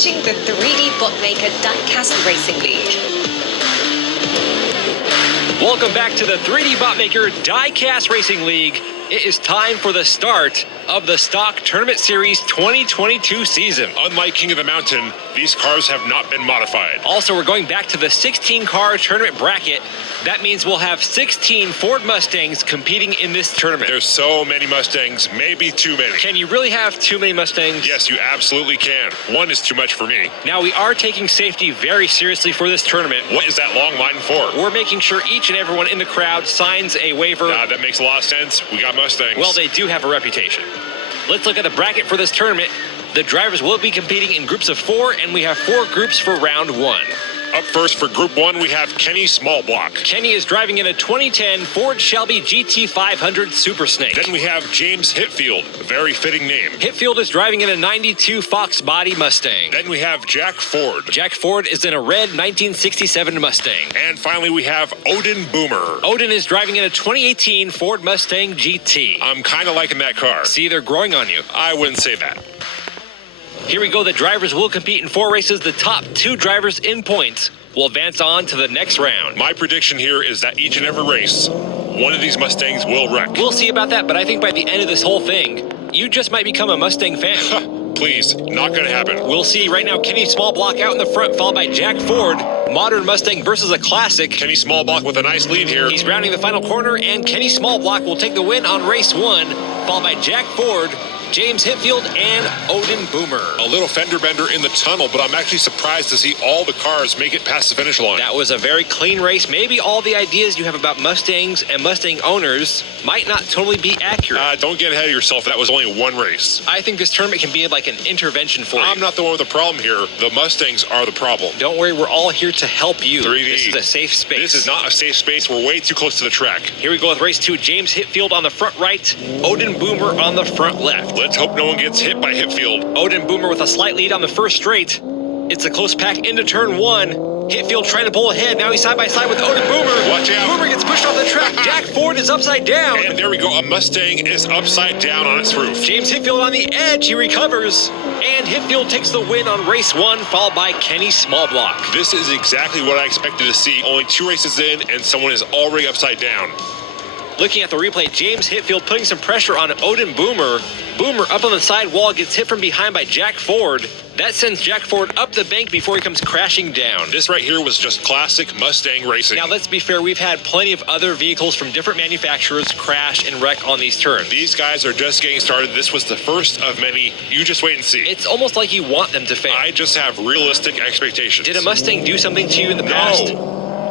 watching the 3dbotmaker Diacast Racing League. Welcome back to the 3dbotmaker Diecast Racing League. It is time for the start of the Stock Tournament Series 2022 season. Unlike King of the Mountain, these cars have not been modified. Also, we're going back to the 16-car tournament bracket. That means we'll have 16 Ford Mustangs competing in this tournament. There's so many Mustangs, maybe too many. Can you really have too many Mustangs? Yes, you absolutely can. One is too much for me. Now, we are taking safety very seriously for this tournament. What is that long line for? We're making sure each and everyone in the crowd signs a waiver. That makes a lot of sense. We got Mustangs. Well, they do have a reputation. Let's look at the bracket for this tournament. The drivers will be competing in groups of 4, and we have 4 groups for round 1. Up first for Group 1, we have Kenny Smallblock. Kenny is driving in a 2010 Ford Shelby GT500 Super Snake. Then we have James Hitfield, a very fitting name. Hitfield is driving in a 92 Fox Body Mustang. Then we have Jack Ford. Jack Ford is in a red 1967 Mustang. And finally, we have Odin Boomer. Odin is driving in a 2018 Ford Mustang GT. I'm kind of liking that car. See, they're growing on you. I wouldn't say that. Here we go. The drivers will compete in 4 races. The top 2 drivers in points will advance on to the next round. My prediction here is that each and every race, one of these Mustangs will wreck. We'll see about that, but I think by the end of this whole thing, you just might become a Mustang fan. Please, not going to happen. We'll see. Right now, Kenny Smallblock out in the front, followed by Jack Ford. Modern Mustang versus a classic. Kenny Smallblock with a nice lead here. He's rounding the final corner, and Kenny Smallblock will take the win on race 1, followed by Jack Ford, James Hitfield, and Odin Boomer. A little fender bender in the tunnel, but I'm actually surprised to see all the cars make it past the finish line. That was a very clean race. Maybe all the ideas you have about Mustangs and Mustang owners might not totally be accurate. Don't get ahead of yourself. That was only one race. I think this tournament can be like an intervention for you. I'm not the one with the problem here. The Mustangs are the problem. Don't worry, we're all here to help you. 3D. This is a safe space. This is not a safe space. We're way too close to the track. Here we go with race 2. James Hitfield on the front right, Odin Boomer on the front left. Let's hope no one gets hit by Hitfield. Odin Boomer with a slight lead on the first straight. It's a close pack into turn 1. Hitfield trying to pull ahead. Now he's side by side with Odin Boomer. Watch out. Boomer gets pushed off the track. Jack Ford is upside down. And there we go. A Mustang is upside down on its roof. James Hitfield on the edge. He recovers. And Hitfield takes the win on race 1, followed by Kenny Smallblock. This is exactly what I expected to see. Only 2 races in, and someone is already upside down. Looking at the replay, James Hitfield putting some pressure on Odin Boomer. Boomer up on the side wall, gets hit from behind by Jack Ford. That sends Jack Ford up the bank before he comes crashing down. This right here was just classic Mustang racing. Now, let's be fair. We've had plenty of other vehicles from different manufacturers crash and wreck on these turns. These guys are just getting started. This was the first of many. You just wait and see. It's almost like you want them to fail. I just have realistic expectations. Did a Mustang do something to you in the past?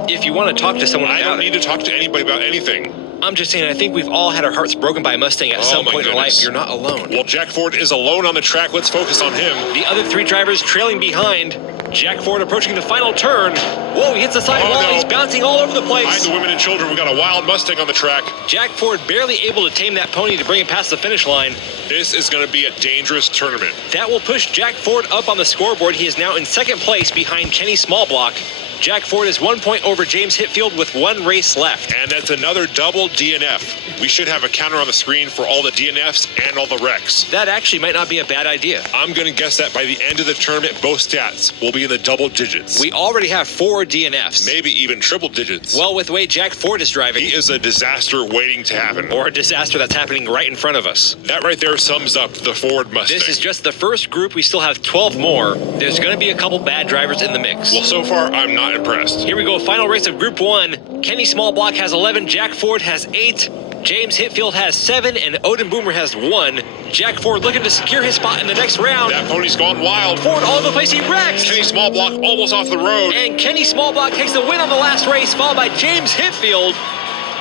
If you want to talk to someone about I don't need to talk to anybody about anything. I'm just saying, I think we've all had our hearts broken by a Mustang at some point in our life. You're not alone. Well, Jack Ford is alone on the track. Let's focus on him. The other 3 drivers trailing behind. Jack Ford approaching the final turn. Whoa, he hits the side wall. No. He's bouncing all over the place. Behind the women and children, we got a wild Mustang on the track. Jack Ford barely able to tame that pony to bring it past the finish line. This is going to be a dangerous tournament. That will push Jack Ford up on the scoreboard. He is now in 2nd place behind Kenny Smallblock. Jack Ford is 1 point over James Hitfield with 1 race left. And that's another double DNF. We should have a counter on the screen for all the DNFs and all the wrecks. That actually might not be a bad idea. I'm going to guess that by the end of the tournament, both stats will be in the double digits. We already have 4 DNFs. Maybe even triple digits. Well, with the way Jack Ford is driving, he is a disaster waiting to happen. Or a disaster that's happening right in front of us. That right there sums up the Ford Mustang. This is just the first group. We still have 12 more. There's going to be a couple bad drivers in the mix. Well, so far, I'm not impressed. Here we go. Final race of Group 1. Kenny Smallblock has 11. Jack Ford has 8. James Hitfield has 7, and Odin Boomer has 1. Jack Ford looking to secure his spot in the next round. That pony's gone wild. Ford all over the place. He wrecks. Kenny Smallblock almost off the road. And Kenny Smallblock takes the win on the last race, followed by James Hitfield.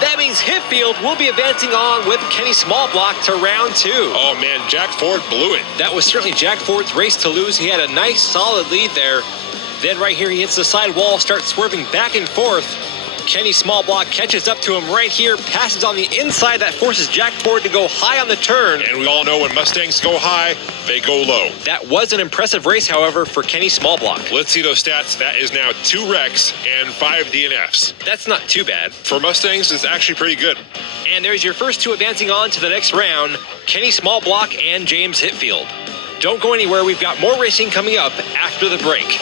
That means Hitfield will be advancing on with Kenny Smallblock to round 2. Oh, man, Jack Ford blew it. That was certainly Jack Ford's race to lose. He had a nice, solid lead there. Then right here, he hits the side wall, starts swerving back and forth. Kenny Smallblock catches up to him right here, passes on the inside. That forces Jack Ford to go high on the turn. And we all know when Mustangs go high, they go low. That was an impressive race, however, for Kenny Smallblock. Let's see those stats. That is now 2 wrecks and 5 DNFs. That's not too bad. For Mustangs, it's actually pretty good. And there's your first 2 advancing on to the next round, Kenny Smallblock and James Hitfield. Don't go anywhere. We've got more racing coming up after the break.